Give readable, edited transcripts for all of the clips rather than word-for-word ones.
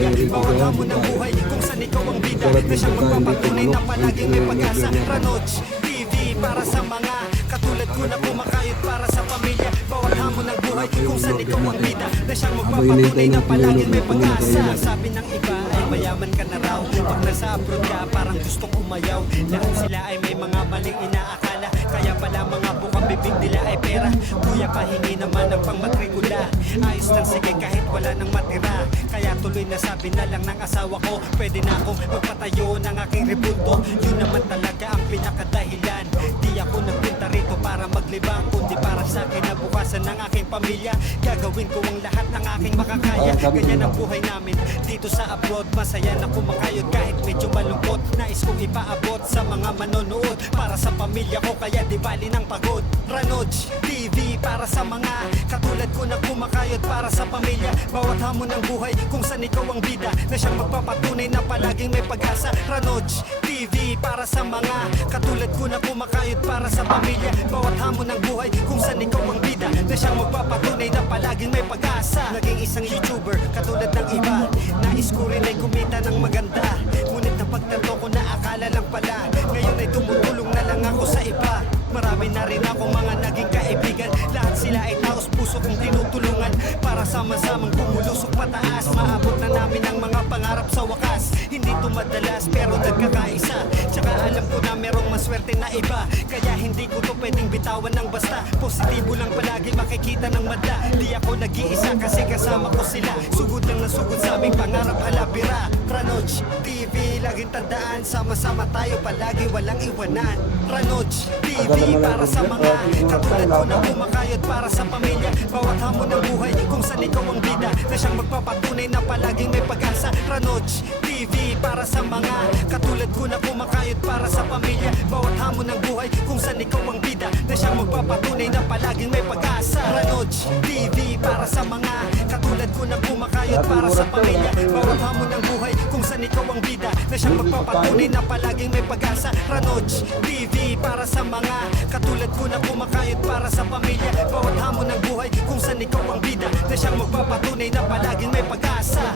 pamilya, bawat hamon ng buhay, kung saan ikaw ang bida, na siyang magpapatunay na palaging may pag-asa. Ranoj TV para sa mga katulad ko na kumakayod para sa pamilya, bawat hamon ng buhay, kung saan ikaw ang bida, na siyang magpapatunay na palaging may pag-asa. Sabi ng iba ay mayaman ka na raw, pag nasa abroad ka parang gustong umayaw. Lahat sila ay may mga maling inaakala, kaya pala mga bukang bibig nila ay pera. Kuya, pahingi naman ang pangmatrikula, ayos lang sige kahit wala nang matira. Kaya tuloy na sabi na lang ng asawa ko, pwede na akong magpatayo ng aking rebulto. Yun naman talaga ang pinakadahilan, di ako nagpunta rito para maglibang, kundi para sa kinabukasan ng aking pamilya. Gagawin ko ang lahat ng aking makakaya, ganyan ang buhay namin dito sa abroad. Masaya na kumakayod kahit medyo malungkot, nais kong ipaabot sa mga manonood para sa pamilya ko, kaya di bali ng pagod. Ranoj TV para sa mga katulad ko na kumakayod para sa pamilya, bawat hamon ng buhay, kung saan ikaw ang bida, na siyang magpapatunay na palaging may pag-asa. Ranoj TV para sa mga katulad ko na kumakayod para sa pamilya, bawat hamon ng buhay, kung saan ikaw ang bida, na siyang magpapatunay na palaging may pag-asa. Naging isang YouTuber katulad ng iba, nais ko rin ay kumita ng maganda, ngunit napagtanto ko na akala lang pala, ngayon ay tumutulong na lang ako sa iba. Marami na rin akong mga naging kaibigan, lahat sila ay taos puso kong tinutulungan, para sama-samang kumulusok pataas, maabot na namin ang mga pangarap sa wakas. Hindi to madalas pero nagkakaisa, tsaka alam ko na merong maswerte na iba, kaya hindi ko to pwedeng bitawan ng basta. Positibo lang palagi makikita ng madla, di ako nag-iisa kasi kasama ko sila, sugod lang na sugod sa aming pangarap halabira. Ranoj TV, laging tandaan, sama-sama tayo palagi, walang iwanan. Ranoj TV para sa mga katulad ko na kumakayod para sa pamilya, bawat hamon ng buhay, kung saan ikaw ang bida, na siyang magpapatunay na palaging may pag-asa. Ranoj TV para sa mga katulad ko na kumakayod para sa pamilya, bawat hamon ng buhay, kung saan ikaw ang bida, na siyang magpapatunay na palaging may pag-asa. Ranoj TV para sa mga katulad ko na kumakayod para sa pamilya, bawat hamon ng buhay, kung saan ikaw ang bida, na siyang magpapatunay na palaging may pag-asa. Ranoj TV para sa mga katulad ko na kumakayod para sa pamilya, bawat hamon ng buhay, kung saan ikaw ang bida, na siyang magpapatunay na palaging may pag-asa.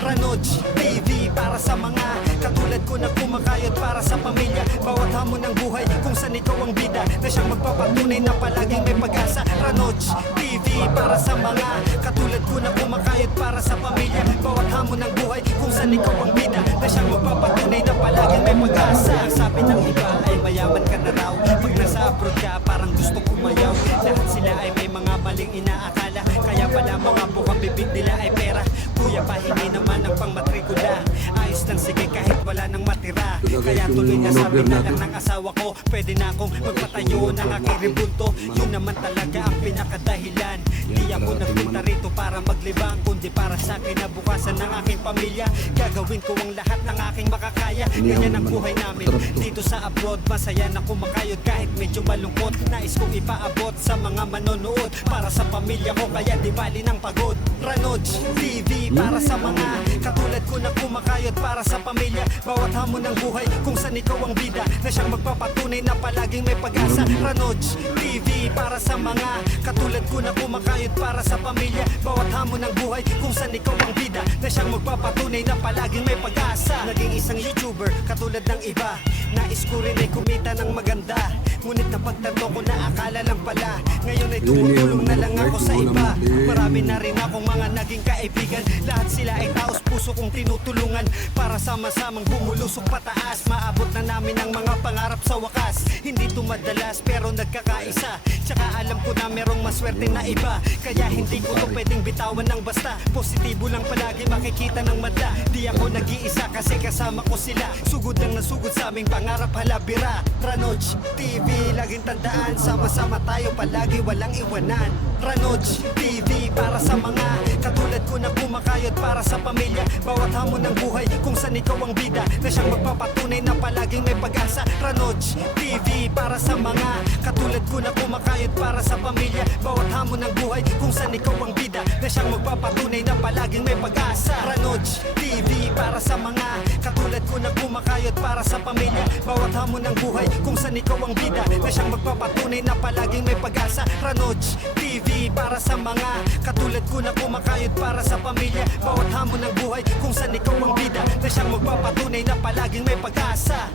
Ranoj TV para sa mga katulad ko na kumakayod para sa pamilya, bawat hamon ng buhay, kung saan ikaw ang bida, na siyang magpapatunay na palaging may pag-asa. Ranoj TV para sa mga katulad ko na kumakayod para sa pamilya, bawat hamon ng buhay, kung saan ikaw ang bida, na siyang magpapatunay na palaging may pag-asa. Sabi ng iba ay mayaman ka na raw, pag nasa abroad ka parang gustong umayaw. Lahat sila ay may mga maling inaakala, kaya pala mga bukang bibig nila ay pera. Kuya, pahingi naman ang pangmatrikula, ayos lang sige kahit wala nang matira. Kaya tuloy na sabi na lang ng asawa ko, pwede na akong magpatayo ng aking rebulto. Yun naman talaga ang pinakadahilan, di ako nagpunta rito para maglibang, kundi para sa kinabukasan ng aking pamilya. Gagawin ko ang lahat ng aking makakaya, ganyan ang buhay namin dito sa abroad. Masaya na kumakayod kahit medyo malungkot, nais kong ipaabot sa mga manonood para sa pamilya ko, kaya di bali ng pagod. Ranoj TV para sa mga katulad ko na kumakayod para sa pamilya, bawat hamon ng buhay, kung saan ikaw ang bida, na siyang magpapatunay na palaging may pag-asa. Ranoj TV para sa mga katulad ko na kumakayod para sa pamilya, bawat hamon ng buhay, kung saan ikaw ang bida, na siyang magpapatunay na palaging may pag-asa. Naging isang YouTuber katulad ng iba, nais ko rin ay kumita ng maganda, ngunit napagtanto ko na akala lang pala, ngayon ay tumutulong na lang ako sa iba. Marami na rin akong mga naging kaibigan, lahat sila ay taos puso kong tinutulungan, para sama-samang bumulusok pataas. Maabot na namin ang mga pangarap sa wakas. Hindi to madalas pero nagkakaisa. Tsaka alam ko na merong maswerte na iba. Kaya hindi ko to pwedeng bitawan ng basta. Positibo lang palagi makikita ng mata. Di ako nag-iisa kasi kasama ko sila. Sugod lang na sugod sa aming pangarap halabira. Ranoch TV, laging tandaan, sama-sama tayo palagi walang iwanan. Ranoch TV, para sa mga katulad ko na kumakayod para sa pamilya. Bawat hamon ng buhay kung saan ikaw ang bida, na siyang magpapatunay na palaging may pag-asa. Ranoch TV, para sa mga katulad ko na kumakayod para sa pamilya. Bawat hamon ng buhay kung saan ikaw ang bida, na siyang magpapatunay na palaging may pag-asa. Ranoch TV, para sa mga katulad ko na kumakayod para sa pamilya. Bawat hamon ng buhay kung saan ikaw ang bida, na siyang magpapatunay na palaging may pag-asa. Ranoch TV, para sa mga katulad ko na kumakayod para sa pamilya. Bawat hamon ng buhay kung saan ikaw ang bida, na siyang magpapatunay na palaging may pag-asa.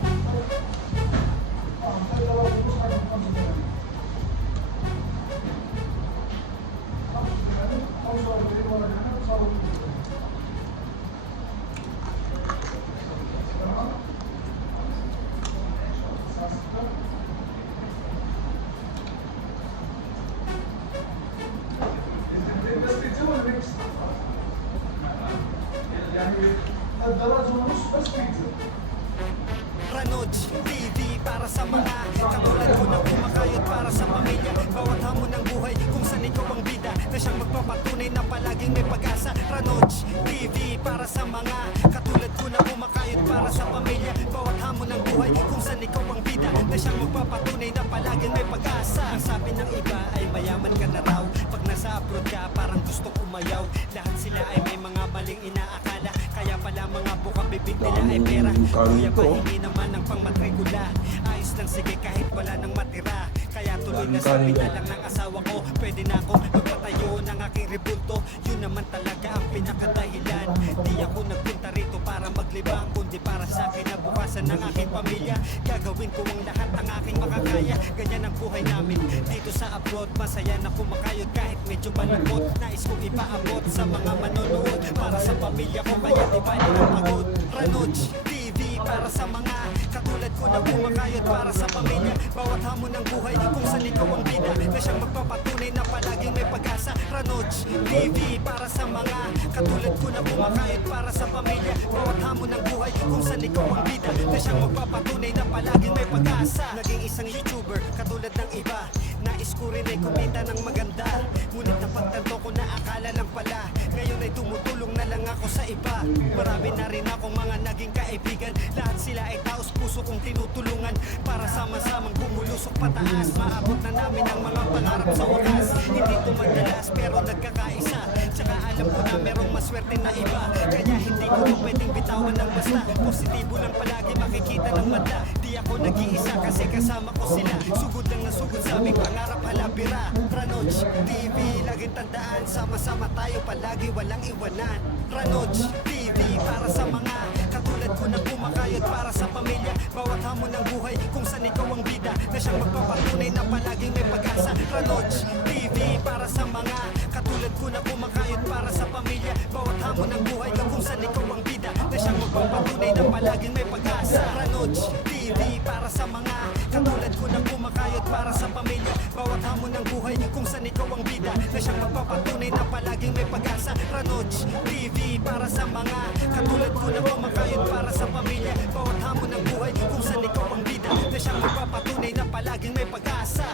Ranoch TV, para sa mga katulad ko na kumakayod para sa pamilya. Bawat hamon ng buhay kung saan ikaw ang bida, na siyang magpapatunay na palaging may pag-asa. Ranoch TV, para sa mga katulad ko na kumakayod para sa pamilya. Bawat hamon ng buhay kung saan ikaw ang bida, na siyang magpapatunay na palaging may pag-asa. Ang sabi ng iba ay mayaman ka na raw, pag nasa abroad ka parang gusto umayaw. Lahat sila ay may mga maling inaakala, kaya pala mga bukang bibig nila ay pera. Kuya pahingi naman ng pangmatrikula, ayos lang sige kahit wala nang matira. Kaya tuloy na sabi na lang ng asawa ko, pwede na akong magpatayo ng aking rebulto. Yun naman talaga ang pinakadahilan. Di ako nagpunta rito para maglibang, kundi para sa akin na bukasan ng aking pamilya. Gagawin ko ang lahat ang aking makakaya. Ganyan ang buhay namin dito sa abroad. Masaya na kumakayod kahit medyo malungkot. Nais kong ipaabot sa mga manonood para sa pamilya ko, kaya di ba ang pagod. Ranoch TV, para sa mga katulad ko na kumakayod para sa pamilya. Bawat hamon ng buhay kung saan ikaw ang bida, na siyang magpapatunay na palaging may pag-asa. Ranoch TV, para sa mga katulad ko na kumakayod para sa pamilya. Bawat hamon ng buhay kung saan ikaw ang bida, na siyang magpapatunay na palaging may pag-asa. Naging isang YouTuber katulad ng iba, nais ko rin ay kumita ng maganda. Ngunit napagtanto ko na akala lang pala, ngayon ay tumutulong na lang ako sa iba. Marami na rin akong mga naging kaibigan, lahat sila ay taos puso kong tinutulungan, para sama-samang bumulusok pataas. Maabot na namin ang mga pangarap sa wakas. Hindi to madalas pero nagkakaisa. Tsaka alam ko na merong maswerte na iba, kaya hindi ko to pwedeng bitawan ng basta. Positibo lang palagi makikita ng mata. Di ako nag-iisa kasi kasama ko sila. Sugod lang na sugod sa aming pangarap halabira. Ranoch TV, laging tandaan, sama-sama tayo palagi walang iwanan. Ranoch TV, para sa mga katulad ko na kumakayod para sa pamilya. Bawat hamon ng buhay kung saan ikaw ang bida, na siyang magpapatunay na palaging may pag-asa. Ranoch TV, para sa mga katulad ko na kumakayod para sa pamilya. Bawat hamon ng buhay kung saan ikaw ang bida, na siyang magpapatunay na palaging may pag-asa. Ranoch TV, para sa mga katulad ko na kumakayod para sa pamilya. Bawat hamon ng buhay kung saan ikaw ang bida, na siyang magpapatunay na palaging may pag-asa. Ranoch TV, para sa mga katulad ko na kumakayod para sa pamilya. Bawat hamon ng buhay kung saan ikaw ang bida, na siyang magpapatunay na palaging may pag-asa.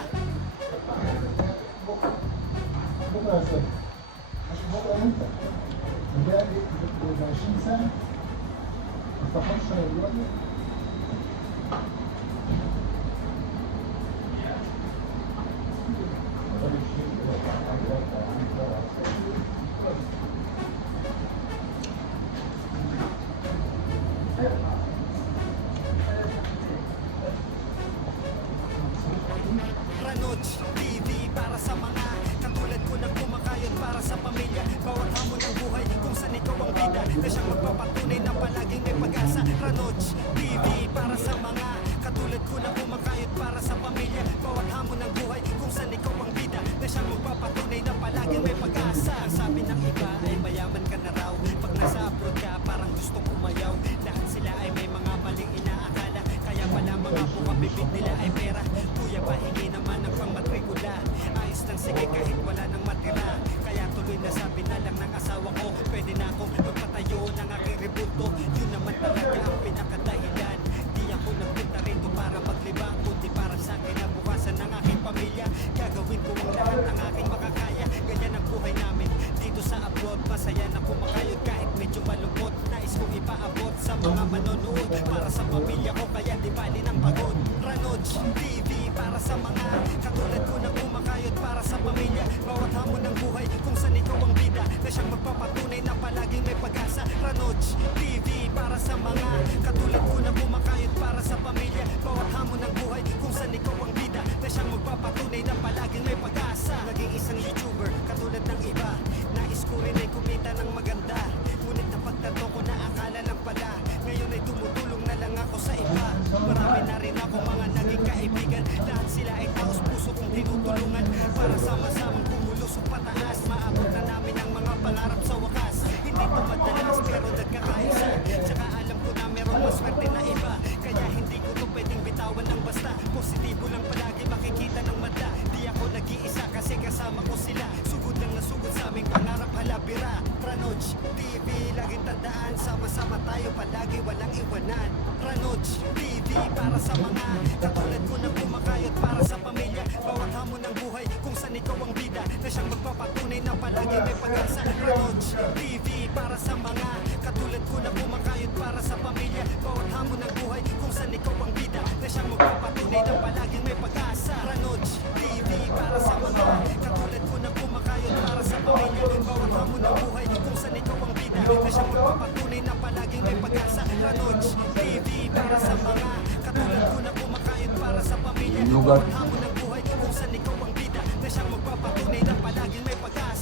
Ranoch TV, para sa mga katulad ko na kumakayod para sa pamilya. Bawat hamon ng buhay kung saan ikaw ang bida, na siyang magpapatunay na palaging may pag-asa. Ranoch TV, paabot sa mga manonood. Para sa pamilya ko kaya di bali ng pagod. Ranoj TV para sa mga katulad ko na kumakayod para sa pamilya. Bawat hamon ng buhay kung saan ikaw ang bida na siyang magpapatunay na palaging may pag-asa. Ranoj TV para sa mga katulad ko na kumakayod para sa pamilya. Bawat hamon ng buhay kung saan ikaw ang bida na siyang magpapatunay na palaging may pag-asa. Naging isang YouTuber katulad ng iba, nais ko rin ay kumita ng maganda. Ngunit napagtanto ko na akala lang pala, ngayon ay tumutulong na lang ako sa iba. Marami na rin ako mga naging kaibigan, lahat sila ay taos puso kong tinutulungan. Para sama-samang bumulusok pataas, maabot na namin ang mga pangarap sa wakas. Hindi to madalas pero nagkakaisa, tsaka alam ko na merong maswerte na iba. Kaya hindi ko to pwedeng bitawan ng basta, positibo lang palagi makikita ng madla. Di ako nag-iisa kasi kasama ko sila, sugod lang na sugod sa aming pangarap halabira. Ranoj TV, laging tandaan, sama-sama tayo palagi, walang iwanan. Ranoj TV para sa mga katulad ko na kumakayod para sa pamilya. Bawat hamon ng buhay kung saan ikaw ang bida na siyang magpapatunay na palagi may pag-asa. Ranoj TV para sa mga katulad ko na kumakayod para sa pamilya. Bawat hamon ng buhay kung saan ikaw ang bida na siyang magpapatunay na palaging may pag-asa. Ranoj TV para sa mga katulad ko na kumakayod para sa pamilya. Bawat hamon ng buhay kung saan ikaw ang bida na siyang magpapatunay na palaging may pag-asa. Ranoj TV para sa mga katulad ko na kumakayod para sa pamilya. Bawat hamon ng buhay kung saan ikaw ang bida na siyang magpapatunay na palaging may pag-asa.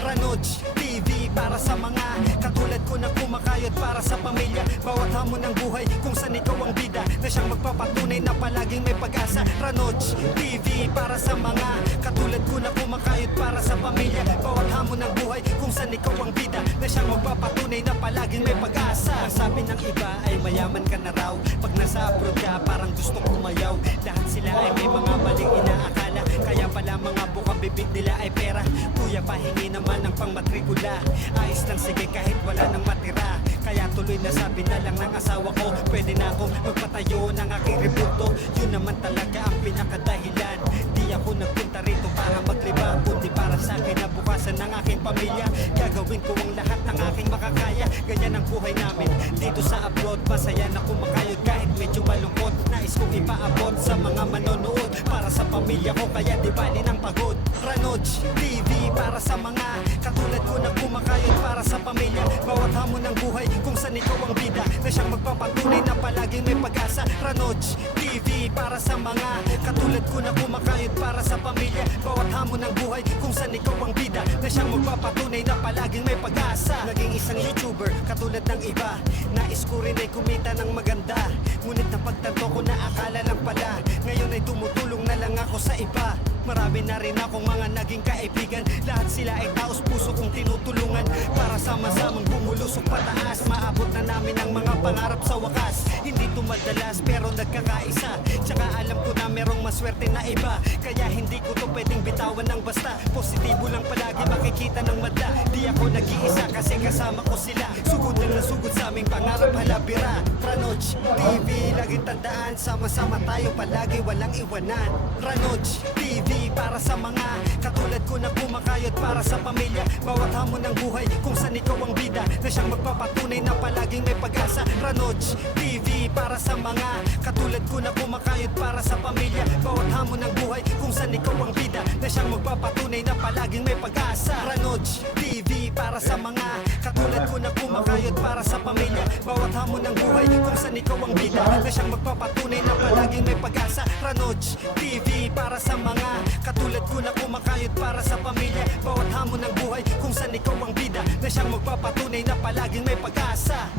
Ranoj TV para sa mga katulad ko na kumakayod para sa pamilya. Bawat hamon ng buhay kung saan ikaw ang bida na siyang magpapatunay na palaging may pag-asa. Ranoj TV para sa mga katulad ko na kumakayod para sa pamilya. Bawat hamon ng buhay kung saan ikaw ang bida na siyang magpapatunay na palaging may pag-asa. Ang sabi ng iba ay mayaman ka na raw, pag nasa abroad ka parang gustong kumayaw. Lahat sila ay may mga maling inaakala, kaya pala mga bukang bibig nila ay pera. Kuya pahingi naman ng pangmatrikula, ayos lang sige kahit wala nang matira. Kaya tuloy na sabi na lang ng asawa ko, pwede na akong magpatayo ng aking rebuto. Yun naman talaga ang pinakadahilan, di ako nagpunta rito para maglibang, kundi para sa akin na bukasan ng aking pamilya. Gagawin ko ang lahat ng aking makakaya, ganyan ang buhay namin dito sa abroad. Masaya na kumakayod kahit medyo malungkot, nais kong ipaabot sa mga manonood. Para sa pamilya ko kaya di bali ng pagod. Ranoj TV para sa mga katulad ko na kumakayod para sa pamilya. Bawat hamon ng buhay kung saan ikaw ang bida na siyang magpapatunay na palaging may pag-asa. Ranoj TV para sa mga katulad ko na kumakayod para sa pamilya. Bawat hamon ng buhay kung saan ikaw ang bida na siyang magpapatunay na palaging may pag-asa. Naging isang YouTuber katulad ng iba, nais ko rin ay kumita ng maganda. Ngunit napagtanto ko na akala lang pala, ngayon ay tumutulong na lang ako sa iba. Marami na rin akong mga naging kaibigan, lahat sila ay taos puso kong tinutulungan. Para sama-samang bumulusok pataas, maabot na namin ang mga pangarap sa wakas. Hindi to madalas pero nagkakaisa, tsaka alam ko na merong maswerte na iba. Kaya hindi ko to pwedeng bitawan ng basta, positibo lang palagi makikita ng madla. Di ako nag-iisa kasi kasama ko sila, sugod lang na sugod sa aming pangarap halabira. Ranoj TV, laging tandaan, sama-sama tayo palagi, walang iwanan. Ranoj TV para sa mga katulad ko na kumakayod para sa pamilya. Bawat hamon ng buhay kung saan ikaw ang bida na siyang magpapatunay na palaging may pag-asa. Ranoj TV para sa mga katulad ko na kumakayod para sa pamilya. Bawat hamon ng buhay kung saan ikaw ang bida na siyang magpapatunay na palaging may pag-asa. Ranoj TV para sa mga katulad ko na kumakayod para sa pamilya. Bawat hamon ng buhay kung saan ikaw ang bida na siyang magpapatunay na palaging may pag-asa. Ranoj TV para sa mga katulad ko na kumakayod para sa pamilya. Bawat hamon ng buhay kung saan ikaw ang bida na siyang magpapatunay na palaging may pag-asa.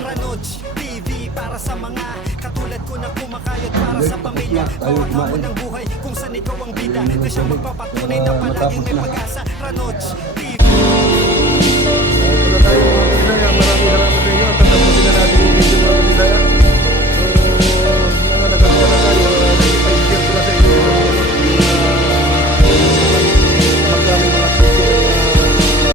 Ranoj TV para sa mga katulad ko na kumakayod para sa pamilya. Bawat hamon ng buhay kung saan ikaw ang bida, na siyang magpapatunay na palaging may pag-asa. Ranoj TV